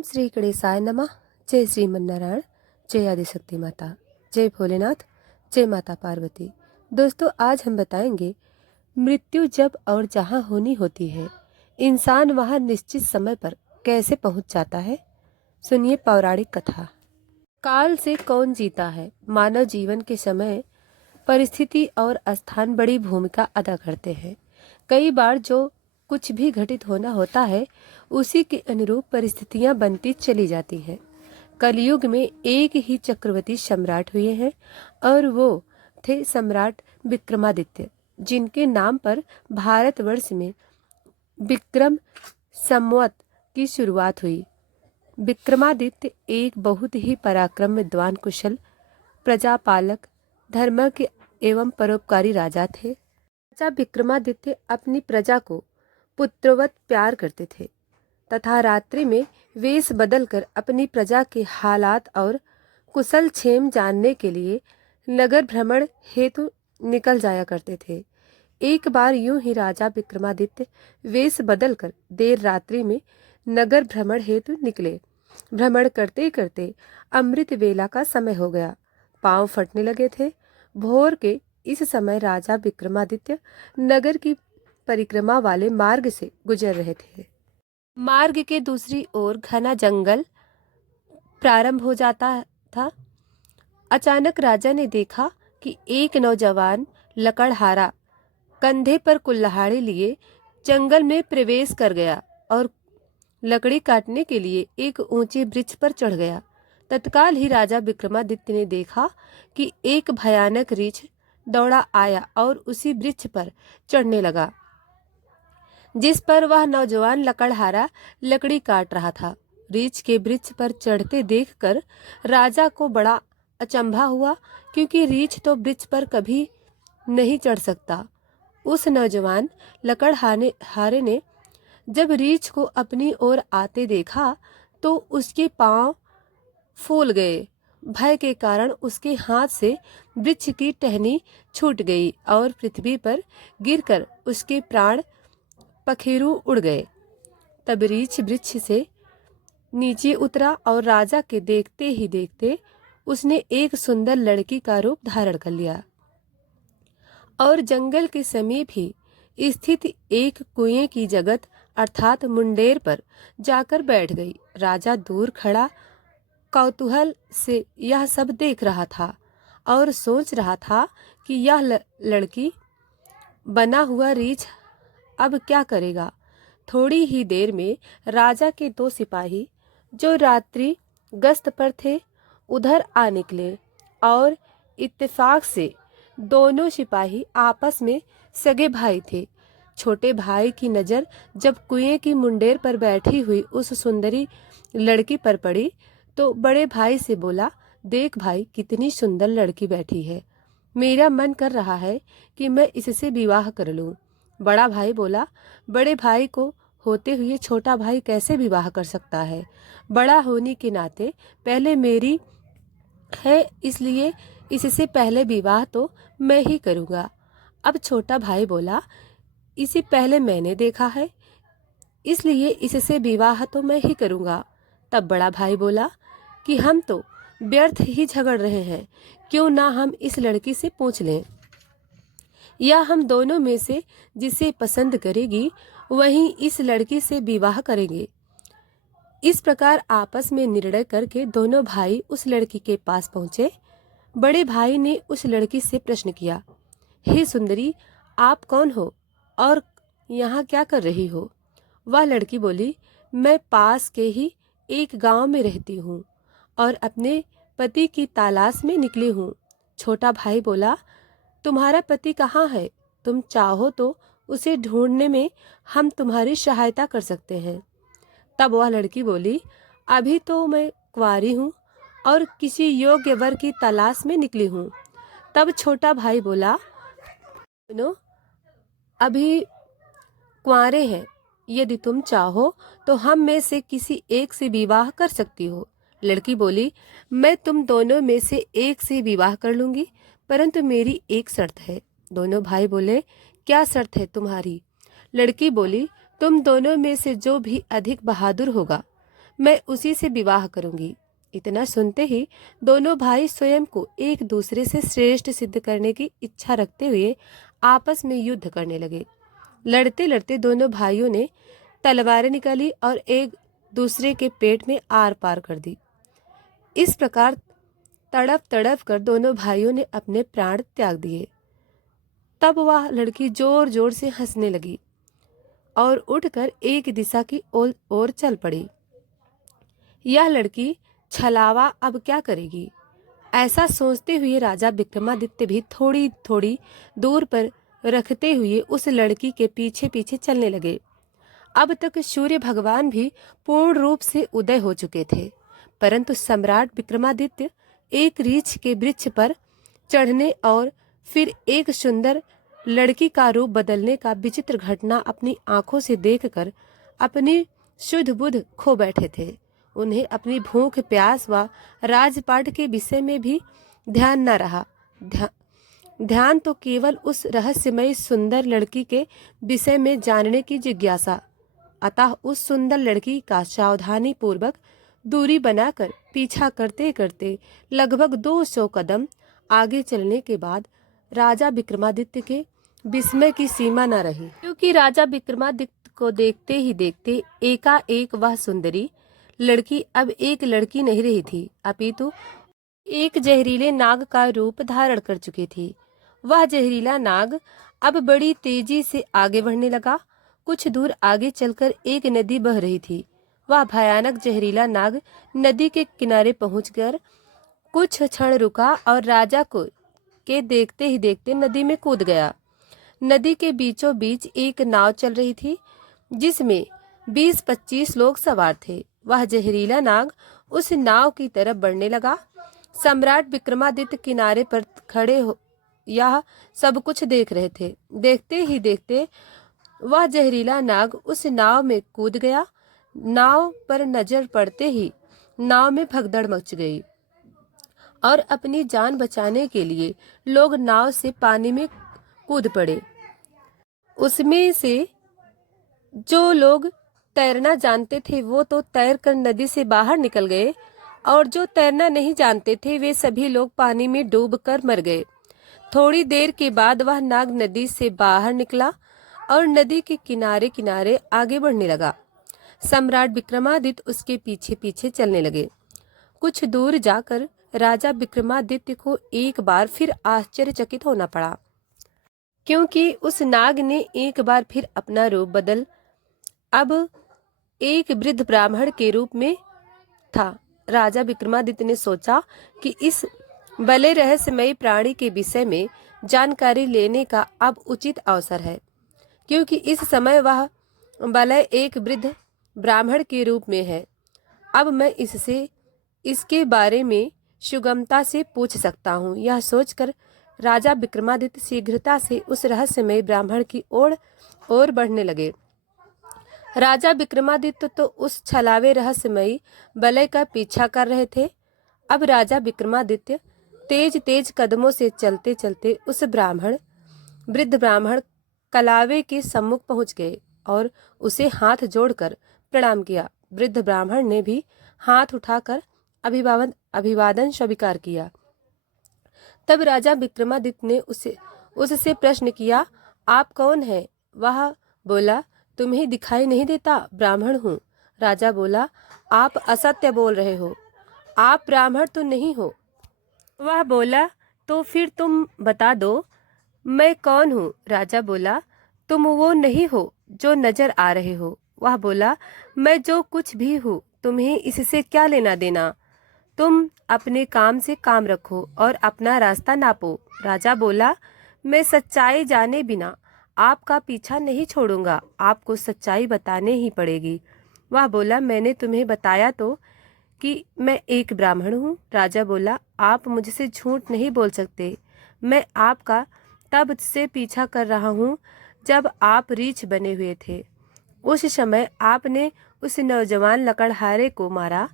ओम श्री गणेशाय नमः। जय श्रीमन्नारायण, जय आदिशक्ति माता, जय भोलेनाथ, जय माता पार्वती। दोस्तों, आज हम बताएंगे मृत्यु जब और जहाँ होनी होती है, इंसान वहाँ निश्चित समय पर कैसे पहुँच जाता है। सुनिए पौराणिक कथा। काल से कौन जीता है। मानव जीवन के समय परिस्थिति और स्थान बड़ी भूमिका अदा करते हैं। कई बार जो कुछ भी घटित होना होता है, उसी के अनुरूप परिस्थितियां बनती चली जाती हैं। कलयुग में एक ही चक्रवर्ती सम्राट हुए हैं और वो थे सम्राट विक्रमादित्य, जिनके नाम पर भारतवर्ष में विक्रम संवत की शुरुआत हुई। विक्रमादित्य एक बहुत ही पराक्रम, विद्वान, कुशल, प्रजापालक, धर्म के एवं परोपकारी राजा थे। राजा विक्रमादित्य अपनी प्रजा को पुत्रवत प्यार करते थे तथा रात्रि में वेश बदलकर अपनी प्रजा के हालात और कुशल क्षेम जानने के लिए नगर भ्रमण हेतु निकल जाया करते थे। एक बार यूं ही राजा विक्रमादित्य वेश बदलकर देर रात्रि में नगर भ्रमण हेतु निकले। भ्रमण करते करते अमृत वेला का समय हो गया। पांव फटने लगे थे। भोर के इस समय राजा विक्रमादित्य नगर की परिक्रमा वाले मार्ग से गुजर रहे थे। मार्ग के दूसरी ओर घना जंगल प्रारंभ हो जाता था। अचानक राजा ने देखा कि एक नौजवान लकड़हारा कंधे पर कुल्हाड़ी लिए जंगल में प्रवेश कर गया और लकड़ी काटने के लिए एक ऊंचे वृक्ष पर चढ़ गया। तत्काल ही राजा विक्रमादित्य ने देखा कि एक भयानक रीछ दौड़ा आया और उसी वृक्ष पर चढ़ने लगा, जिस पर वह नौजवान लकड़हारा लकड़ी काट रहा था। रीछ के वृक्ष पर चढ़ते देखकर राजा को बड़ा अचंभा हुआ, क्योंकि रीछ तो वृक्ष पर कभी नहीं चढ़ सकता। उस नौजवान लकड़हारे ने जब रीछ को अपनी ओर आते देखा तो उसके पांव फूल गए। भय के कारण उसके हाथ से वृक्ष की टहनी छूट गई और पृथ्वी पर गिरकर उसके प्राण पखेरु उड़ गए। तब रीछ वृक्ष से नीचे उतरा और राजा के देखते ही देखते उसने एक सुंदर लड़की का रूप धारण कर लिया और जंगल के समीप ही स्थित एक कुएं की जगत अर्थात मुंडेर पर जाकर बैठ गई। राजा दूर खड़ा कौतूहल से यह सब देख रहा था और सोच रहा था कि यह लड़की बना हुआ रीछ अब क्या करेगा। थोड़ी ही देर में राजा के दो सिपाही जो रात्रि गश्त पर थे उधर आ निकले और इत्तेफाक से दोनों सिपाही आपस में सगे भाई थे। छोटे भाई की नज़र जब कुएं की मुंडेर पर बैठी हुई उस सुंदरी लड़की पर पड़ी तो बड़े भाई से बोला, देख भाई, कितनी सुंदर लड़की बैठी है। मेरा मन कर रहा है कि मैं इससे विवाह कर लूं। बड़ा भाई बोला, बड़े भाई को होते हुए छोटा भाई कैसे विवाह कर सकता है। बड़ा होने के नाते पहले मेरी है, इसलिए इससे पहले विवाह तो मैं ही करूँगा। अब छोटा भाई बोला, इसे पहले मैंने देखा है, इसलिए इससे विवाह तो मैं ही करूँगा। तब बड़ा भाई बोला कि हम तो व्यर्थ ही झगड़ रहे हैं, क्यों ना हम इस लड़की से पूछ लें, या हम दोनों में से जिसे पसंद करेगी वहीं इस लड़की से विवाह करेंगे। इस प्रकार आपस में निर्णय करके दोनों भाई उस लड़की के पास पहुंचे। बड़े भाई ने उस लड़की से प्रश्न किया, हे सुंदरी, आप कौन हो और यहाँ क्या कर रही हो। वह लड़की बोली, मैं पास के ही एक गांव में रहती हूँ और अपने पति की तलाश में निकली हूँ। छोटा भाई बोला, तुम्हारा पति कहाँ है? तुम चाहो तो उसे ढूंढने में हम तुम्हारी सहायता कर सकते हैं। तब वह लड़की बोली, अभी तो मैं कुंवारी हूँ और किसी योग्य वर की तलाश में निकली हूँ। तब छोटा भाई बोला, सुनो, अभी कुंवारे हैं, यदि तुम चाहो तो हम में से किसी एक से विवाह कर सकती हो। लड़की बोली, मैं तुम दोनों में से एक से विवाह कर लूंगी, परंतु मेरी एक शर्त है। दोनों भाई बोले, क्या शर्त है तुम्हारी? लड़की बोली, तुम दोनों में से जो भी अधिक बहादुर होगा मैं उसी से विवाह करूंगी। इतना सुनते ही दोनों भाई स्वयं को एक दूसरे से श्रेष्ठ सिद्ध करने की इच्छा रखते हुए आपस में युद्ध करने लगे। लड़ते लड़ते दोनों भाइयों ने तलवारें निकाली और एक दूसरे के पेट में आर पार कर दी। इस प्रकार तड़प तड़प कर दोनों भाइयों ने अपने प्राण त्याग दिए। तब वह लड़की जोर जोर से हंसने लगी और उठकर एक दिशा की ओर चल पड़ी। यह लड़की छलावा अब क्या करेगी, ऐसा सोचते हुए राजा विक्रमादित्य भी थोड़ी थोड़ी दूर पर रखते हुए उस लड़की के पीछे पीछे चलने लगे। अब तक सूर्य भगवान भी पूर्ण रूप से उदय हो चुके थे, परंतु सम्राट विक्रमादित्य एक रीछ के वृक्ष पर चढ़ने और फिर एक सुंदर लड़की का रूप बदलने का विचित्र घटना अपनी आंखों से देखकर अपनी शुद्ध बुद्ध खो बैठे थे। उन्हें अपनी भूख प्यास व राजपाट के विषय में भी ध्यान न रहा। ध्यान तो केवल उस रहस्यमय सुंदर लड़की के विषय में जानने की जिज्ञासा। अतः उस सुंदर लड़की का सावधानी पूर्वक दूरी बनाकर पीछा करते करते लगभग 200 कदम आगे चलने के बाद राजा विक्रमादित्य के विस्मय की सीमा न रही, क्योंकि राजा विक्रमादित्य को देखते ही देखते एकाएक वह सुंदरी लड़की अब एक लड़की नहीं रही थी, अपितु एक जहरीले नाग का रूप धारण कर चुकी थी। वह जहरीला नाग अब बड़ी तेजी से आगे बढ़ने लगा। कुछ दूर आगे चलकर एक नदी बह रही थी। वह भयानक जहरीला नाग नदी के किनारे पहुंचकर कुछ क्षण रुका और राजा को के देखते ही देखते नदी में कूद गया। नदी के बीचों बीच एक नाव चल रही थी, जिसमें 20-25 लोग सवार थे। वह जहरीला नाग उस नाव की तरफ बढ़ने लगा। सम्राट विक्रमादित्य किनारे पर खड़े हो यह सब कुछ देख रहे थे। देखते ही देखते वह जहरीला नाग उस नाव में कूद गया। नाव पर नजर पड़ते ही नाव में भगदड़ मच गई और अपनी जान बचाने के लिए लोग नाव से पानी में कूद पड़े। उसमें से जो लोग तैरना जानते थे वो तो तैरकर नदी से बाहर निकल गए और जो तैरना नहीं जानते थे वे सभी लोग पानी में डूबकर मर गए। थोड़ी देर के बाद वह नाग नदी से बाहर निकला और नदी के किनारे किनारे आगे बढ़ने लगा। सम्राट विक्रमादित्य उसके पीछे पीछे चलने लगे। कुछ दूर जाकर राजा विक्रमादित्य को एक बार फिर आश्चर्यचकित होना पड़ा, क्योंकि उस नाग ने एक बार फिर अपना रूप बदल अब एक वृद्ध ब्राह्मण के रूप में था। राजा विक्रमादित्य ने सोचा कि इस बड़े रहस्यमयी प्राणी के विषय में जानकारी लेने का अब उचित अवसर है, क्योंकि इस समय वह बलय एक वृद्ध ब्राह्मण के रूप में है। अब मैं इससे इसके बारे में सुगमता से पूछ सकता हूँ। यह सोचकर राजा विक्रमादित्य शीघ्रता से उस रहस्यमय ब्राह्मण की ओर बढ़ने लगे। राजा विक्रमादित्य तो उस छलावे रहस्यमयी बलय का पीछा कर रहे थे। अब राजा विक्रमादित्य तेज तेज कदमों से चलते चलते उस वृद्ध ब्राह्मण कलावे के सम्मुख पहुंच गए और उसे हाथ जोड़कर प्रणाम किया। वृद्ध ब्राह्मण ने भी हाथ उठाकर अभिवादन स्वीकार किया। तब राजा विक्रमादित्य ने उससे प्रश्न किया, आप कौन हैं? वह बोला, तुम्हें दिखाई नहीं देता? ब्राह्मण हूँ। राजा बोला, आप असत्य बोल रहे हो, आप ब्राह्मण तो नहीं हो। वह बोला, तो फिर तुम बता दो मैं कौन हूँ? राजा बोला, तुम वो नहीं हो जो नजर आ रहे हो। वह बोला, मैं जो कुछ भी हूँ तुम्हें इससे क्या लेना देना? तुम अपने काम से काम रखो और अपना रास्ता नापो। राजा बोला, मैं सच्चाई जाने बिना आपका पीछा नहीं छोड़ूंगा, आपको सच्चाई बताने ही पड़ेगी। वह बोला, मैंने तुम्हें बताया तो कि मैं एक ब्राह्मण हूँ। राजा बोला, आप मुझसे झूठ नहीं बोल सकते। मैं आपका तब से पीछा कर रहा हूँ जब आप रीछ बने हुए थे। उस समय आपने उस नौजवान लकड़हारे को मारा,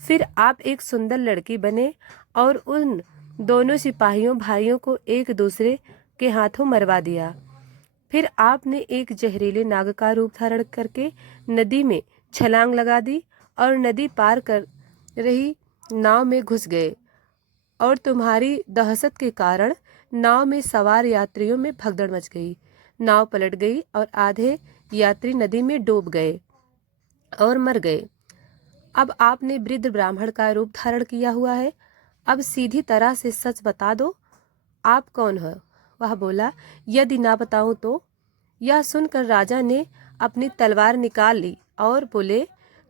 फिर आप एक सुंदर लड़की बने और उन दोनों सिपाहियों भाइयों को एक दूसरे के हाथों मरवा दिया। फिर आपने एक जहरीले नाग का रूप धारण करके नदी में छलांग लगा दी और नदी पार कर रही नाव में घुस गए और तुम्हारी दहशत के कारण नाव में सवार यात्रियों में भगदड़ मच गई। नाव पलट गई और आधे यात्री नदी में डूब गए और मर गए। अब आपने वृद्ध ब्राह्मण का रूप धारण किया हुआ है। अब सीधी तरह से सच बता दो, आप कौन हो? वह बोला, यदि ना बताऊं तो? यह सुनकर राजा ने अपनी तलवार निकाल ली और बोले,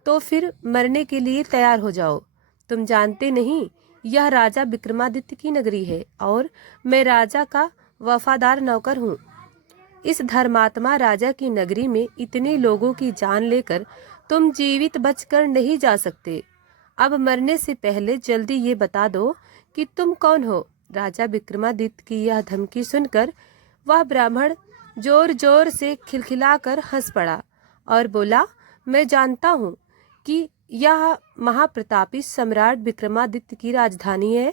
तो फिर मरने के लिए तैयार हो जाओ। तुम जानते नहीं, यह राजा विक्रमादित्य की नगरी है और मैं राजा का वफादार नौकर हूँ। इस धर्मात्मा राजा की नगरी में इतने लोगों की जान लेकर तुम जीवित बचकर नहीं जा सकते। अब मरने से पहले जल्दी ये बता दो कि तुम कौन हो। राजा विक्रमादित्य की यह धमकी सुनकर वह ब्राह्मण जोर जोर से खिलखिलाकर हंस पड़ा और बोला, मैं जानता हूँ कि यह महाप्रतापी सम्राट विक्रमादित्य की राजधानी है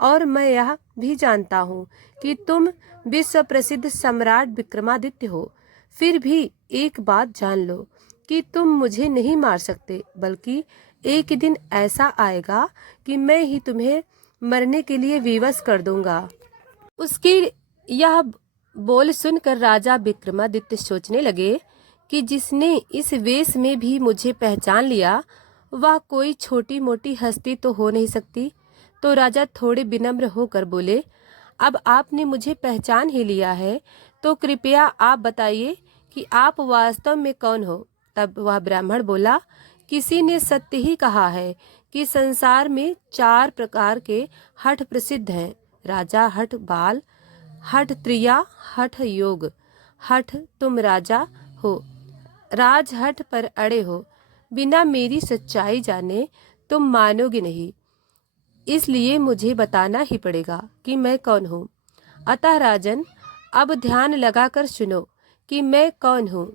और मैं यह भी जानता हूँ कि तुम विश्व प्रसिद्ध सम्राट विक्रमादित्य हो। फिर भी एक बात जान लो कि तुम मुझे नहीं मार सकते, बल्कि एक दिन ऐसा आएगा कि मैं ही तुम्हें मरने के लिए विवश कर दूंगा। उसकी यह बोल सुनकर राजा विक्रमादित्य सोचने लगे कि जिसने इस वेश में भी मुझे पहचान लिया वह कोई छोटी मोटी हस्ती तो हो नहीं सकती। तो राजा थोड़े विनम्र होकर बोले, अब आपने मुझे पहचान ही लिया है तो कृपया आप बताइए कि आप वास्तव में कौन हो। तब वह ब्राह्मण बोला, किसी ने सत्य ही कहा है कि संसार में 4 प्रकार के हठ प्रसिद्ध हैं। राजा हठ बाल, हठ त्रिया, हठ योग। हठ तुम राजा हो, राजहठ पर अड़े हो। बिना मेरी सच्चाई जाने तुम मानोगे नहीं, इसलिए मुझे बताना ही पड़ेगा कि मैं कौन हूँ। अतः राजन, अब ध्यान लगाकर सुनो कि मैं कौन हूँ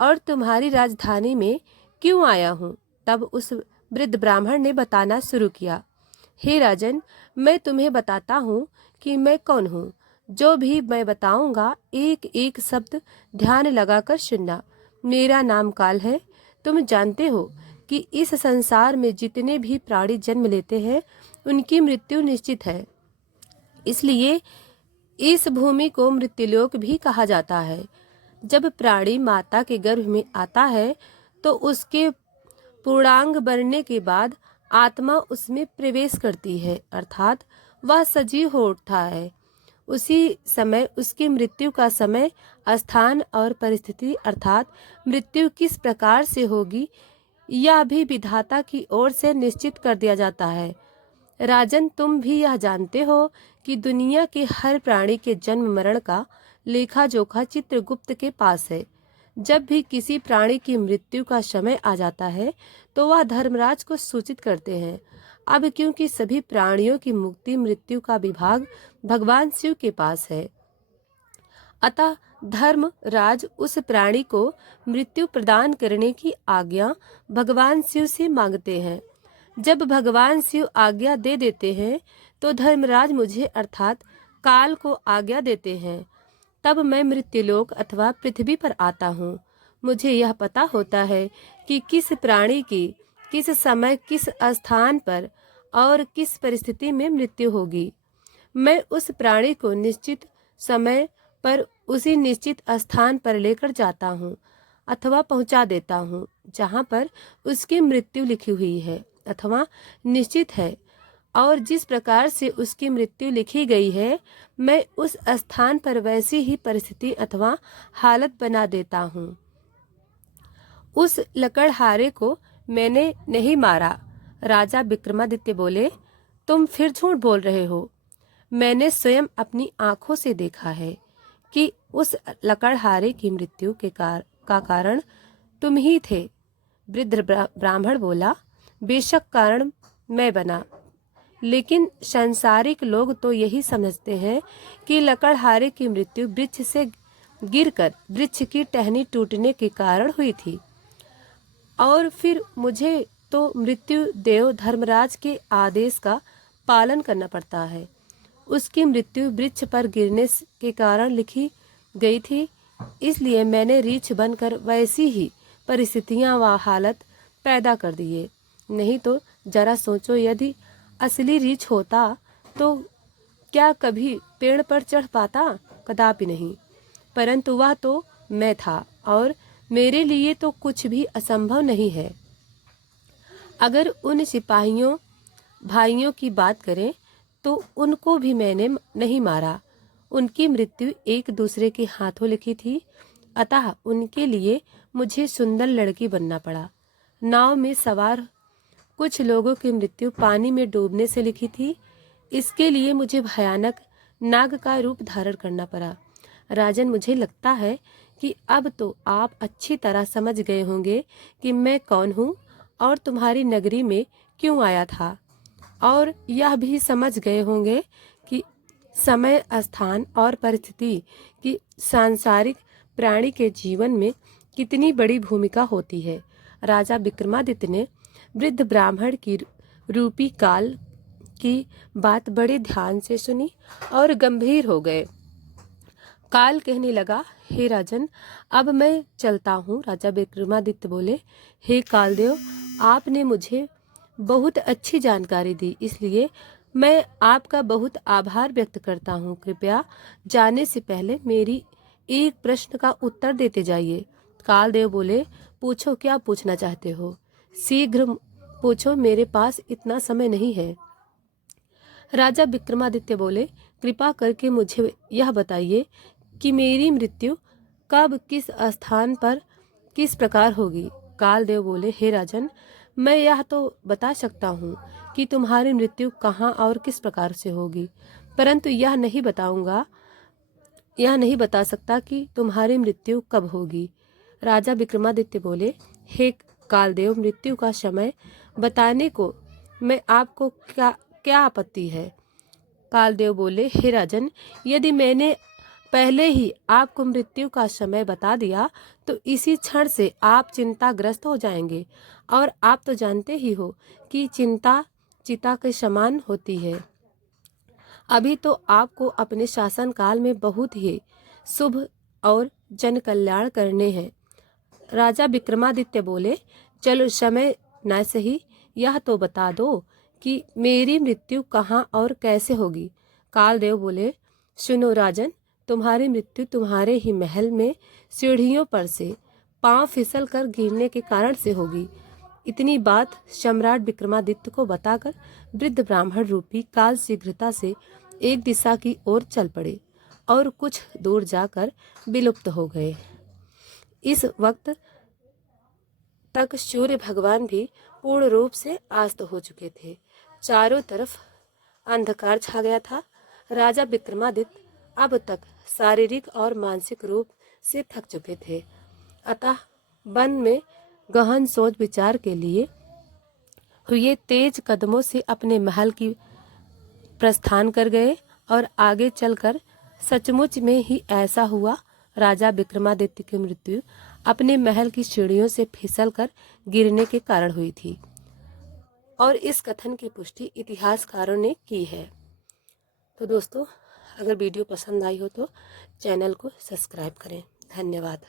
और तुम्हारी राजधानी में क्यों आया हूँ। तब उस वृद्ध ब्राह्मण ने बताना शुरू किया, हे राजन, मैं तुम्हें बताता हूँ कि मैं कौन हूँ। जो भी मैं बताऊंगा एक एक शब्द ध्यान लगाकर सुनना। मेरा नाम काल है। तुम जानते हो कि इस संसार में जितने भी प्राणी जन्म लेते हैं उनकी मृत्यु निश्चित है। इसलिए इस भूमि को मृत्युलोक भी कहा जाता है। जब प्राणी माता के गर्भ में आता है तो उसके पूर्णांग बनने के बाद आत्मा उसमें प्रवेश करती है, अर्थात वह सजीव हो उठता है। उसी समय उसकी मृत्यु का समय, स्थान और परिस्थिति अर्थात मृत्यु किस प्रकार से होगी यह भी विधाता की ओर से निश्चित कर दिया जाता है। राजन, तुम भी यह जानते हो कि दुनिया के हर प्राणी के जन्म मरण का लेखा जोखा चित्रगुप्त के पास है। जब भी किसी प्राणी की मृत्यु का समय आ जाता है तो वह धर्मराज को सूचित करते हैं। अब क्योंकि सभी प्राणियों की मुक्ति मृत्यु का विभाग भगवान शिव के पास है, अतः धर्मराज उस प्राणी को मृत्यु प्रदान करने की आज्ञा भगवान शिव से मांगते हैं। जब भगवान शिव आज्ञा दे देते हैं तो धर्मराज मुझे अर्थात काल को आज्ञा देते हैं। तब मैं मृत्युलोक अथवा पृथ्वी पर आता हूँ। मुझे यह पता होता है कि किस प्राणी की किस समय किस स्थान पर और किस परिस्थिति में मृत्यु होगी। मैं उस प्राणी को निश्चित समय पर उसी निश्चित स्थान पर लेकर जाता हूँ अथवा पहुँचा देता हूँ जहाँ पर उसकी मृत्यु लिखी हुई है अथवा निश्चित है, और जिस प्रकार से उसकी मृत्यु लिखी गई है मैं उस स्थान पर वैसी ही परिस्थिति अथवा हालत बना देता हूँ। उस लकड़हारे को मैंने नहीं मारा। राजा विक्रमादित्य बोले, तुम फिर झूठ बोल रहे हो। मैंने स्वयं अपनी आंखों से देखा है कि उस लकड़हारे की मृत्यु का कारण तुम ही थे। वृद्ध ब्राह्मण बोला, बेशक कारण मैं बना, लेकिन सांसारिक लोग तो यही समझते हैं कि लकड़हारे की मृत्यु वृक्ष से गिरकर वृक्ष की टहनी टूटने के कारण हुई थी, और फिर मुझे तो मृत्यु देव धर्मराज के आदेश का पालन करना पड़ता है। उसकी मृत्यु वृक्ष पर गिरने के कारण लिखी गई थी, इसलिए मैंने रीछ बनकर वैसी ही परिस्थितियां व हालत पैदा कर दिए। नहीं तो जरा सोचो, यदि असली रीछ होता तो क्या कभी पेड़ पर चढ़ पाता? कदापि नहीं। परंतु वह तो मैं था और मेरे लिए तो कुछ भी असंभव नहीं है। अगर उन सिपाहियों भाइयों की बात करें तो उनको भी मैंने नहीं मारा। उनकी मृत्यु एक दूसरे के हाथों लिखी थी, अतः उनके लिए मुझे सुंदर लड़की बनना पड़ा। नाव में सवार कुछ लोगों की मृत्यु पानी में डूबने से लिखी थी, इसके लिए मुझे भयानक नाग का रूप धारण करना पड़ा। राजन, मुझे लगता है कि अब तो आप अच्छी तरह समझ गए होंगे कि मैं कौन हूँ और तुम्हारी नगरी में क्यों आया था, और यह भी समझ गए होंगे कि समय, स्थान और परिस्थिति की सांसारिक प्राणी के जीवन में कितनी बड़ी भूमिका होती है। राजा विक्रमादित्य ने वृद्ध ब्राह्मण की रूपी काल की बात बड़े ध्यान से सुनी और गंभीर हो गए। काल कहने लगा, हे राजन, अब मैं चलता हूँ। राजा विक्रमादित्य बोले, हे कालदेव, आपने मुझे बहुत अच्छी जानकारी दी, इसलिए मैं आपका बहुत आभार व्यक्त करता हूँ। कृपया जाने से पहले मेरी एक प्रश्न का उत्तर देते जाइए। कालदेव बोले, पूछो, क्या पूछना चाहते हो? शीघ्र पूछो, मेरे पास इतना समय नहीं है। राजा विक्रमादित्य बोले, कृपा करके मुझे यह बताइए कि मेरी मृत्यु कब, किस स्थान पर, किस प्रकार होगी? कालदेव बोले, हे राजन, मैं यह तो बता सकता हूँ कि तुम्हारी मृत्यु कहाँ और किस प्रकार से होगी, परंतु यह नहीं बता सकता कि तुम्हारी मृत्यु कब होगी। राजा विक्रमादित्य बोले, हे कालदेव, मृत्यु का समय बताने को मैं आपको क्या आपत्ति है? कालदेव बोले, हे राजन, यदि मैंने पहले ही आपको मृत्यु का समय बता दिया तो इसी क्षण से आप चिंताग्रस्त हो जाएंगे, और आप तो जानते ही हो कि चिंता चिता के समान होती है। अभी तो आपको अपने शासन काल में बहुत ही शुभ और जन कल्याण करने हैं। राजा विक्रमादित्य बोले, चलो समय न सही, यह तो बता दो कि मेरी मृत्यु कहाँ और कैसे होगी। कालदेव बोले, सुनो राजन, तुम्हारी मृत्यु तुम्हारे ही महल में सीढ़ियों पर से पांव फिसल कर गिरने के कारण से होगी। इतनी बात सम्राट विक्रमादित्य को बताकर वृद्ध ब्राह्मण रूपी काल शीघ्रता से एक दिशा की ओर चल पड़े और कुछ दूर जाकर विलुप्त हो गए। इस वक्त तक सूर्य भगवान भी पूर्ण रूप से अस्त हो चुके थे। चारों तरफ अंधकार छा गया था। राजा विक्रमादित्य अब तक शारीरिक और मानसिक रूप से थक चुके थे, अतः वन में गहन सोच विचार के लिए हुए तेज कदमों से अपने महल की प्रस्थान कर गए, और आगे चलकर सचमुच में ही ऐसा हुआ। राजा विक्रमादित्य की मृत्यु अपने महल की सीढ़ियों से फिसलकर गिरने के कारण हुई थी, और इस कथन की पुष्टि इतिहासकारों ने की है। तो दोस्तों, अगर वीडियो पसंद आई हो तो चैनल को सब्सक्राइब करें। धन्यवाद।